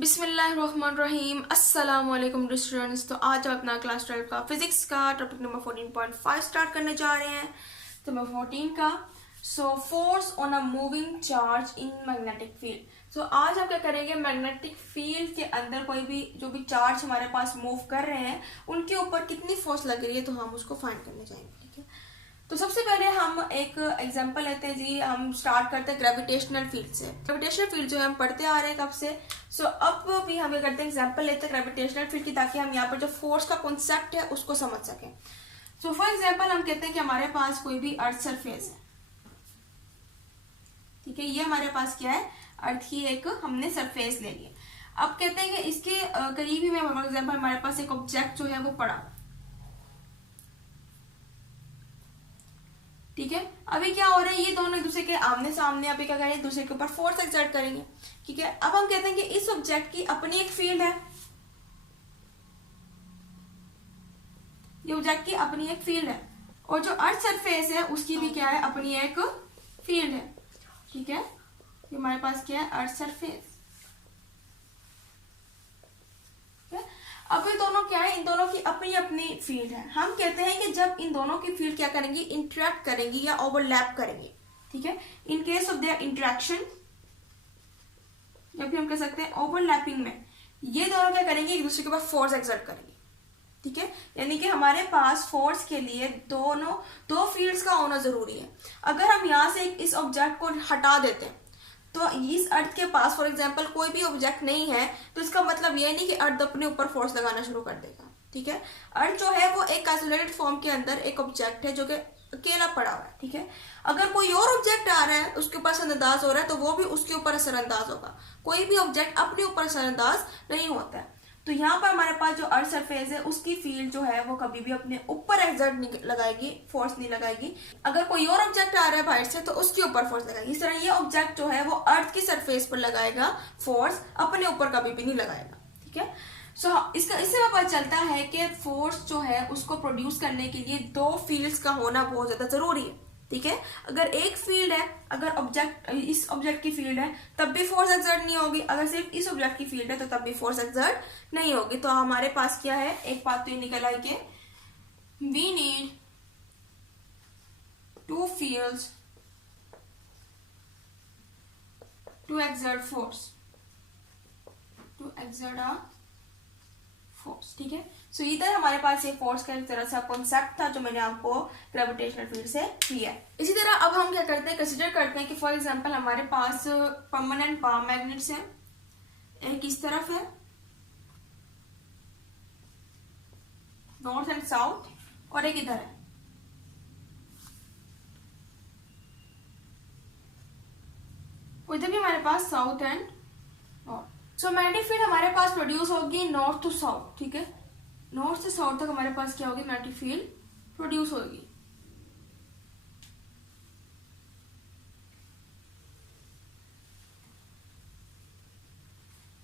बिस्मिल्लाहिर्रहमानिर्रहीम अस्सलाम वालेकुम स्टूडेंट्स। तो आज हम अपना क्लास 12 का फिजिक्स का टॉपिक नंबर 14.5 स्टार्ट करने जा रहे हैं। तो नंबर 14 का force on a moving charge in magnetic field. तो आज हम क्या करेंगे, मैग्नेटिक फील्ड के अंदर कोई भी जो भी चार्ज हमारे पास मूव कर रहे हैं उनके ऊपर कितनी फोर्स लग रही है तो हम उसको फाइंड करने जाएंगे। ठीक है, तो सबसे पहले हम एक एग्जांपल लेते हैं जी। हम स्टार्ट करते हैं ग्रेविटेशनल फील्ड से। ग्रेविटेशनल फील्ड जो है हम पढ़ते आ रहे हैं कब से। अब भी हम ये करते हैं, एग्जांपल लेते हैं ग्रेविटेशनल फील्ड की, ताकि हम यहाँ पर जो फोर्स का कॉन्सेप्ट है उसको समझ सकें। फॉर एग्जाम्पल हम कहते हैं कि हमारे पास कोई भी अर्थ सरफेस है। ठीक है, ये हमारे पास क्या है, अर्थ की एक हमने सरफेस ले लिया। अब कहते हैं कि इसके करीब ही में फॉर एग्जाम्पल हमारे पास एक ऑब्जेक्ट जो है वो पड़ा। ठीक है, अभी क्या हो रहा है, ये दोनों एक दूसरे के आमने सामने अभी क्या करेंगे, एक दूसरे के ऊपर फोर्स एक्सर्ट करेंगे। ठीक है, अब हम कहते हैं कि इस ऑब्जेक्ट की अपनी एक फील्ड है, ये ऑब्जेक्ट की अपनी एक फील्ड है, और जो अर्थ सरफेस है उसकी भी क्या है, अपनी एक फील्ड है। ठीक है, ये हमारे पास क्या है, अर्थ सरफेस। अब ये दोनों क्या है, इन दोनों की अपनी अपनी फील्ड है। हम कहते हैं कि जब इन दोनों की फील्ड क्या करेंगी, इंटरेक्ट करेंगी या ओवरलैप करेंगी। ठीक है, in case of their interaction, जब भी हम कह सकते हैं ओवरलैपिंग में, ये दोनों क्या करेंगे, एक दूसरे के ऊपर फोर्स एक्सर्ट करेंगे। ठीक है, यानी कि हमारे पास फोर्स के लिए दो फील्ड्स का होना जरूरी है। अगर हम यहाँ से इस ऑब्जेक्ट को हटा देते हैं तो इस अर्थ के पास फॉर एग्जाम्पल कोई भी ऑब्जेक्ट नहीं है, तो इसका मतलब ये नहीं कि अर्थ अपने ऊपर फोर्स लगाना शुरू कर देगा। ठीक है, अर्थ जो है वो एक आइसोलेटेड फॉर्म के अंदर एक ऑब्जेक्ट है जो कि अकेला पड़ा हुआ है। ठीक है, अगर कोई और ऑब्जेक्ट आ रहा है उसके ऊपर असरअंदाज हो रहा है तो वो भी उसके ऊपर असरअंदाज होगा। कोई भी ऑब्जेक्ट अपने ऊपर असरअंदाज नहीं होता है। तो यहाँ पर हमारे पास जो अर्थ सरफेस है उसकी फील्ड जो है वो कभी भी अपने ऊपर एक्सर्ट नहीं लगाएगी, फोर्स नहीं लगाएगी। अगर कोई और ऑब्जेक्ट आ रहा है बाहर से तो उसके ऊपर फोर्स लगाएगी। इस तरह ये ऑब्जेक्ट जो है वो अर्थ की सरफेस पर लगाएगा फोर्स, अपने ऊपर कभी भी नहीं लगाएगा। ठीक है, इससे पता चलता है कि फोर्स जो है उसको प्रोड्यूस करने के लिए दो फील्ड्स का होना बहुत ज्यादा जरूरी है। ठीक है, अगर एक फील्ड है, अगर इस ऑब्जेक्ट की फील्ड है तब भी फोर्स एक्सर्ट नहीं होगी, अगर सिर्फ इस ऑब्जेक्ट की फील्ड है तो तब भी फोर्स एक्सर्ट नहीं होगी। तो हमारे पास क्या है, एक बात तो ये निकल आई कि we need two fields to exert force, to exert a force. ठीक है, सो इधर हमारे पास ये फोर्स का एक तरह से कॉन्सेप्ट था जो मैंने आपको ग्रेविटेशनल फील्ड से दिया। इसी तरह अब हम क्या करते हैं, कंसीडर करते हैं कि फॉर एग्जांपल हमारे पास परमानेंट बार मैग्नेट्स हैं, एक इस तरफ है नॉर्थ एंड साउथ, और एक इधर है। इधर भी हमारे पास south and north. So magnetic field हमारे पास प्रोड्यूस होगी नॉर्थ टू साउथ। ठीक है, नॉर्थ से साउथ तक हमारे पास क्या होगी, मैग्नेटिक फील्ड प्रोड्यूस होगी।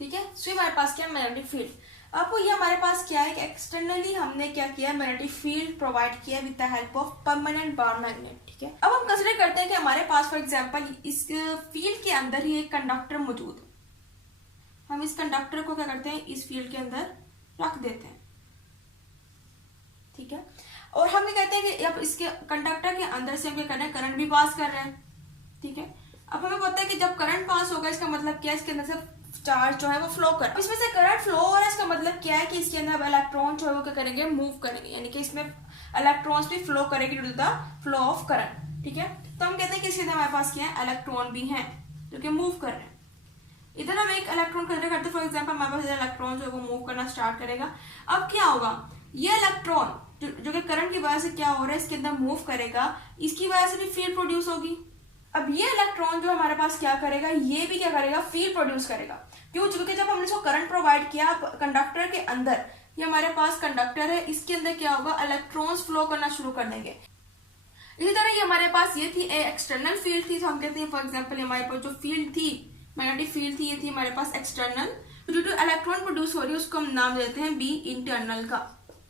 ठीक है, सो हमारे पास क्या है, मैग्नेटिक फील्ड। अब ये हमारे पास क्या है कि एक्सटर्नली हमने क्या किया, मैग्नेटिक फील्ड प्रोवाइड किया with the help of permanent bar magnet. ठीक है, अब हम कंसीडर करते हैं कि हमारे पास फॉर एग्जांपल इस फील्ड के अंदर ही एक कंडक्टर मौजूद है। हम इस कंडक्टर को क्या करते हैं, इस फील्ड के अंदर रख देते हैं। ठीक है, और हम ये कहते हैं कि अब इसके कंडक्टर के अंदर से हम क्या कर रहे हैं, करंट भी पास कर रहे हैं। ठीक है, अब हमें पता है कि जब करंट पास होगा इसका मतलब क्या है, इसके अंदर से चार्ज जो है वो फ्लो कर, इसमें से करंट फ्लो हो रहा है, इसका मतलब क्या है कि इसके अंदर इलेक्ट्रॉन जो है वो क्या करेंगे, मूव करेंगे, यानी कि इसमें इलेक्ट्रॉन्स भी फ्लो करेंगे due to the flow of current. ठीक है, तो हम कहते हैं कि इसके अंदर हमारे पास क्या है, इलेक्ट्रॉन भी है जो कि मूव कर रहे हैं। इधर हम एक इलेक्ट्रॉन कंसीडर करते हैं, फॉर एग्जांपल हमारे पास इलेक्ट्रॉन जो है वो मूव करना स्टार्ट करेगा। अब क्या होगा, ये इलेक्ट्रॉन जो कि करंट की वजह से क्या हो रहा है, इसके अंदर मूव करेगा, इसकी वजह से भी फील्ड प्रोड्यूस होगी। अब ये इलेक्ट्रॉन जो हमारे पास क्या करेगा, ये भी क्या करेगा, फील्ड प्रोड्यूस करेगा। क्यों, क्योंकि जब हमने इसको करंट प्रोवाइड किया कंडक्टर के अंदर, ये हमारे पास कंडक्टर है, इसके अंदर क्या होगा, इलेक्ट्रॉन्स फ्लो करना शुरू कर देंगे। इसी तरह ये हमारे पास ये थी एक्सटर्नल फील्ड थी, तो हम कहते हैं फॉर एग्जाम्पल हमारे पास जो फील्ड थी, मैग्नेटिक फील्ड थी, ये थी हमारे पास एक्सटर्नल। जो इलेक्ट्रॉन प्रोड्यूस हो रही है उसको हम नाम देते हैं बी इंटरनल का।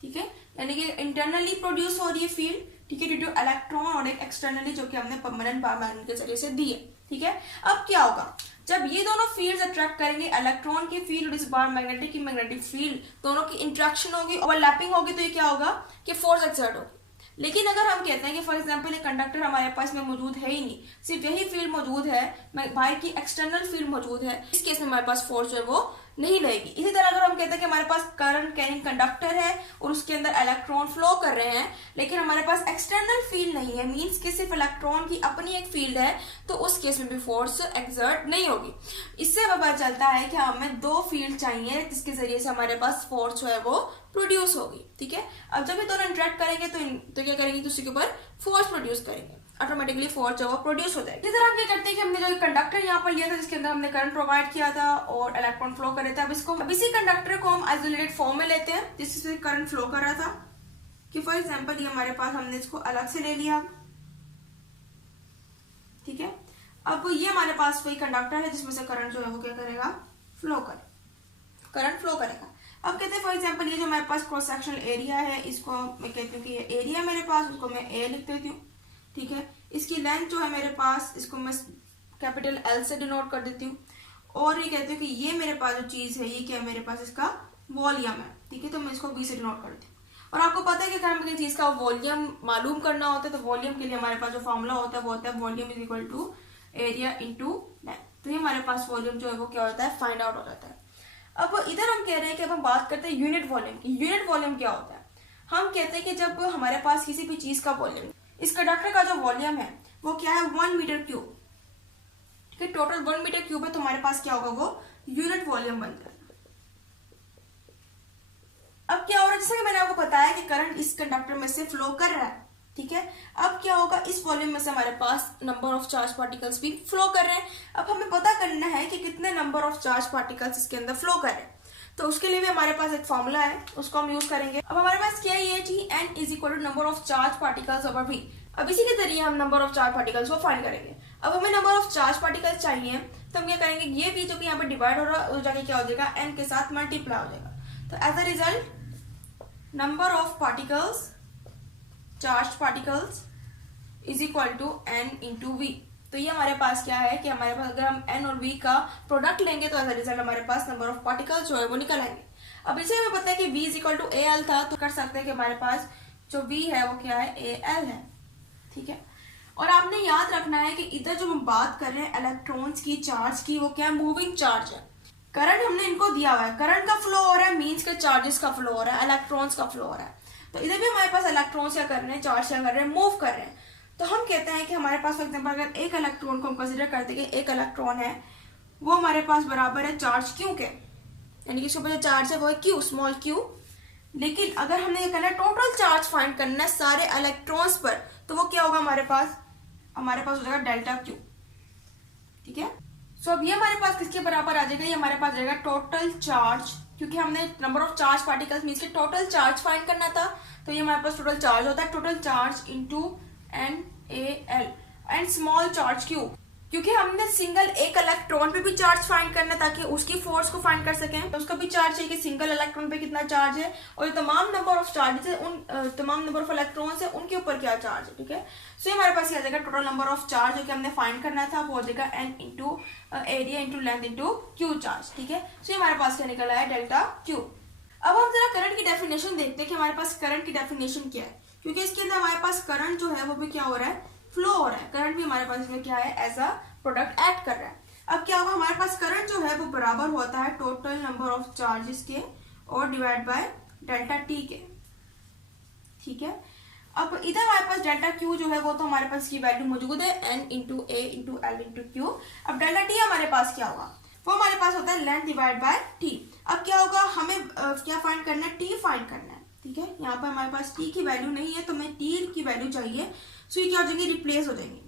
ठीक है, यानी कि इंटरनली प्रोड्यूस हो रही है फील्ड। ठीक है, ड्यू टू इलेक्ट्रॉन, और एक एक्सटर्नली जो कि हमने परमानेंट बार मैग्नेट के जरिए से दी है। ठीक है, अब क्या होगा, जब ये दोनों फील्ड्स अट्रैक्ट करेंगे, इलेक्ट्रॉन की फील्ड और इस बार मैग्नेटिक की मैग्नेटिक फील्ड दोनों की इंट्रैक्शन होगी, ओवरलैपिंग होगी, तो ये क्या होगा कि फोर्स एक्सर्ट होगी। लेकिन अगर हम कहते हैं कि फॉर एग्जांपल एक कंडक्टर हमारे पास में मौजूद है ही नहीं, सिर्फ यही फील्ड मौजूद है, बाहर की एक्सटर्नल फील्ड मौजूद है, इस केस में हमारे पास फोर्स जो है वो नहीं रहेगी। इसी तरह अगर हम कहते हैं कि हमारे पास करंट कैरिंग कंडक्टर है और उसके अंदर इलेक्ट्रॉन फ्लो कर रहे हैं, लेकिन हमारे पास एक्सटर्नल फील्ड नहीं है, मींस कि सिर्फ इलेक्ट्रॉन की अपनी एक फील्ड है, तो उस केस में भी फोर्स एक्सर्ट नहीं होगी। इससे पता चलता है कि हमें दो फील्ड चाहिए जिसके जरिए से हमारे पास फोर्स जो है वो प्रोड्यूस होगी। ठीक है, अब जब ये दोनों इंटरेक्ट करेंगे तो क्या करेंगे, दूसरे के ऊपर फोर्स प्रोड्यूस करेंगे, ऑटोमेटिकली फोर्स जो है प्रोड्यूस हो जाएगी। इस तरह हम क्या करते हैं कि हमने जो कंडक्टर यहाँ पर लिया था जिसके अंदर हमने करंट प्रोवाइड किया था और इलेक्ट्रॉन फ्लो कर रहे थे, अब इसी कंडक्टर को हम आइसोलेटेड फॉर्म में लेते हैं जिससे करंट फ्लो कर रहा था। कि फॉर एग्जाम्पल ये हमारे पास, हमने इसको अलग से ले लिया। ठीक है, अब ये हमारे पास वही कंडक्टर है जिसमें से करंट जो है वो क्या करेगा, फ्लो करेगा, करंट फ्लो करेगा। अब कहते हैं फॉर एग्जाम्पल ये जो हमारे पास क्रॉस सेक्शनल एरिया है, इसको मैं कहती हूँ कि ये एरिया मेरे पास, उसको मैं ए लिख देती हूँ। ठीक है, इसकी लेंथ जो है मेरे पास, इसको मैं कैपिटल एल से डिनोट कर देती हूँ। और ये कहती हूँ कि ये मेरे पास जो चीज है ये क्या है, मेरे पास इसका वॉल्यूम है। ठीक है, तो मैं इसको वी से डिनोट करती हूँ। और आपको पता है कि अगर हमें किसी चीज का वॉल्यूम मालूम करना होता है तो वॉल्यूम के लिए हमारे पास जो फॉर्मूला होता है वो होता है volume is equal to area into length. तो ये हमारे पास वॉल्यूम जो है वो क्या होता है, फाइंड आउट हो जाता है। अब इधर हम कह रहे हैं कि अब हम बात करते हैं यूनिट वॉल्यूम की। यूनिट वॉल्यूम क्या होता है, हम कहते हैं कि जब हमारे पास किसी भी चीज का वॉल्यूम, इस कंडक्टर का जो वॉल्यूम है वो क्या है, 1 मीटर क्यूब। ठीक है, टोटल 1 मीटर क्यूब है, तो हमारे पास क्या होगा, वो यूनिट वॉल्यूम बन जाएगा। अब क्या हो रहा है, जैसे कि मैंने आपको बताया कि करंट इस कंडक्टर में से फ्लो कर रहा है। ठीक है, अब क्या होगा, इस वॉल्यूम में से हमारे पास नंबर ऑफ चार्ज पार्टिकल्स भी फ्लो कर रहे हैं। अब हमें पता करना है कि कितने नंबर ऑफ चार्ज पार्टिकल्स इसके अंदर फ्लो कर रहे हैं, तो उसके लिए भी हमारे पास एक फॉर्मूला है, उसको हम यूज करेंगे। अब हमारे पास क्या है, t n is equal to number of charge particles over V. अब इसी के जरिए हम नंबर ऑफ चार्ज पार्टिकल्स को फाइंड करेंगे। अब हमें नंबर ऑफ चार्ज पार्टिकल्स चाहिए, तो हम क्या करेंगे, ये भी जो कि यहाँ पे डिवाइड हो रहा है वो जाके क्या हो जाएगा, एन के साथ मल्टीप्लाई हो जाएगा। तो as a result number of particles, charge particles is equal to n into V. तो ये हमारे पास क्या है कि हमारे पास अगर हम एन और वी का प्रोडक्ट लेंगे तो एज अ रिजल्ट हमारे पास नंबर ऑफ पार्टिकल्स जो है वो निकल आएंगे। अब इसे हमें पता है कि v is equal to A L था, तो कर सकते हैं कि हमारे पास जो v है वो क्या है, ए एल है। ठीक है, और आपने याद रखना है कि इधर जो हम बात कर रहे हैं इलेक्ट्रॉन्स की, चार्ज की, वो क्या है, मूविंग चार्ज है। करंट हमने इनको दिया हुआ है, करंट का फ्लो हो रहा है, मीन्स के चार्जेस का फ्लो हो रहा है, इलेक्ट्रॉन्स का फ्लो हो रहा है। तो इधर भी हमारे पास इलेक्ट्रॉन्स क्या कर रहे हैं, चार्ज क्या कर रहे हैं, मूव कर रहे हैं। तो हम कहते हैं कि हमारे पास फॉर एग्जाम्पल अगर एक इलेक्ट्रॉन को हम कंसिडर करते हैं कि एक इलेक्ट्रॉन है वो हमारे पास बराबर है चार्ज क्यू के, यानी कि इसके ऊपर जो चार्ज है वो है क्यू, स्मॉल क्यू। लेकिन अगर हमने ये करना है टोटल चार्ज फाइंड करना है सारे इलेक्ट्रॉन्स पर, तो वो क्या होगा, हमारे पास हो जाएगा डेल्टा क्यू। ठीक है, सो अब ये हमारे पास किसके बराबर आ जाएगा, ये हमारे पास जाएगा टोटल चार्ज, क्योंकि हमने number of charge particles means के टोटल चार्ज फाइंड करना था, तो ये हमारे पास टोटल चार्ज होता है, total charge into n A L and small charge q, क्योंकि हमने सिंगल एक इलेक्ट्रॉन पे भी चार्ज फाइंड करना ताकि उसकी फोर्स को फाइंड कर सकें, तो उसका भी चार्ज चाहिए कि सिंगल इलेक्ट्रॉन पे कितना चार्ज है और जो तमाम नंबर ऑफ चार्जेस है उन तमाम नंबर ऑफ इलेक्ट्रॉन्स है उनके ऊपर क्या चार्ज है। ठीक है, सो हमारे पास क्या आ जाएगा, टोटल नंबर ऑफ चार्ज जो कि हमने फाइंड करना था वो हो जाएगा n into area into length into q charge. ठीक है, सो हमारे पास क्या निकल आया, डेल्टा क्यू। अब हम जरा करंट की डेफिनेशन देखते हैं कि हमारे पास करंट की डेफिनेशन क्या है, क्योंकि इसके अंदर हमारे पास करंट जो है वो भी क्या हो रहा है, फ्लो हो रहा है। करंट भी हमारे पास इसमें क्या है, एज अ प्रोडक्ट एक्ट कर रहा है। अब क्या होगा, हमारे पास करंट जो है वो बराबर होता है टोटल नंबर ऑफ चार्जेस के और डिवाइड बाय डेल्टा टी के। ठीक है, अब इधर हमारे पास डेल्टा क्यू जो है वो तो हमारे पास की वैल्यू मौजूद है, n into A into L into Q. अब डेल्टा टी हमारे पास क्या होगा, वो हमारे पास होता है लेंथ डिवाइड बाय टी। अब क्या होगा, हमें क्या फाइंड करना है, टी फाइंड करना है। ठीक है, यहाँ पर हमारे पास टी की वैल्यू नहीं है तो हमें टी की वैल्यू चाहिए, सो ये क्या हो जाएंगे, रिप्लेस हो जाएंगे,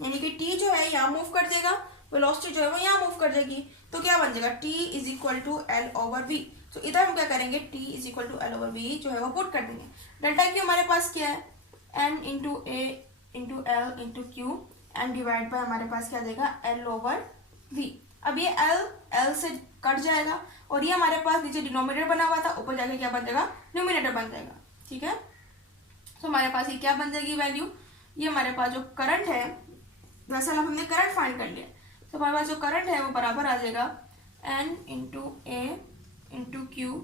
यानी कि टी जो है यहाँ मूव कर जाएगा, वेलोसिटी जो है वो यहाँ मूव कर जाएगी, तो क्या बन जाएगा, t is equal to L over V. तो इधर हम क्या करेंगे, t is equal to L over V जो है वो पुट कर देंगे। डेल्टा क्यू हमारे पास क्या है, n into A into L into q and divide by हमारे पास क्या देगा, एल ओवर वी। अब ये एल से कट जाएगा और ये हमारे पास नीचे डिनोमिनेटर बना हुआ था, ऊपर जाके क्या बन जाएगा, न्यूमिनेटर बन जाएगा। ठीक है, तो हमारे पास ये क्या बन जाएगी वैल्यू, ये हमारे पास जो करंट है, दरअसल हमने करंट फाइंड कर लिया, तो हमारे पास जो करंट है वो बराबर आ जाएगा N into A into q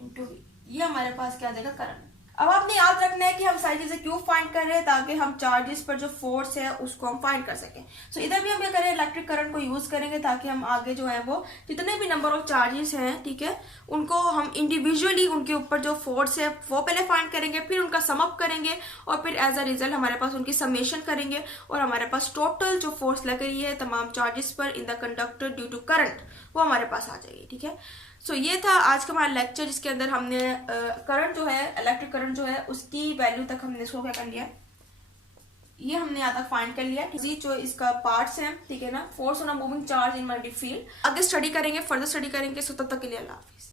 into V. ये हमारे पास क्या आ जाएगा करंट। अब आपने याद रखना है कि हम सारी चीजें क्यों फाइंड कर रहे हैं, ताकि हम चार्जेस पर जो फोर्स है उसको हम फाइंड कर सकें। सो इधर भी हम क्या करें, इलेक्ट्रिक करंट को यूज करेंगे ताकि हम आगे जो है वो जितने भी नंबर ऑफ चार्जेस हैं, ठीक है, उनको हम इंडिविजुअली उनके ऊपर जो फोर्स है वो पहले फाइंड करेंगे, फिर उनका सम अप करेंगे और फिर एज अ रिजल्ट हमारे पास उनकी समेशन करेंगे और हमारे पास टोटल जो फोर्स लग रही है तमाम चार्जेस पर in the conductor due to current वो हमारे पास आ जाएगी। ठीक है, सो ये था आज का हमारा लेक्चर, जिसके अंदर हमने करंट जो है, इलेक्ट्रिक करंट जो है उसकी वैल्यू तक हमने इसको क्या कर लिया, ये हमने यहाँ तक फाइंड कर लिया। जो इसका पार्ट्स हैं, ठीक है ना, force on a moving charge in magnetic field. आगे स्टडी करेंगे, फर्दर स्टडी करेंगे। सो तब तक के लिए अल्लाह हाफिज।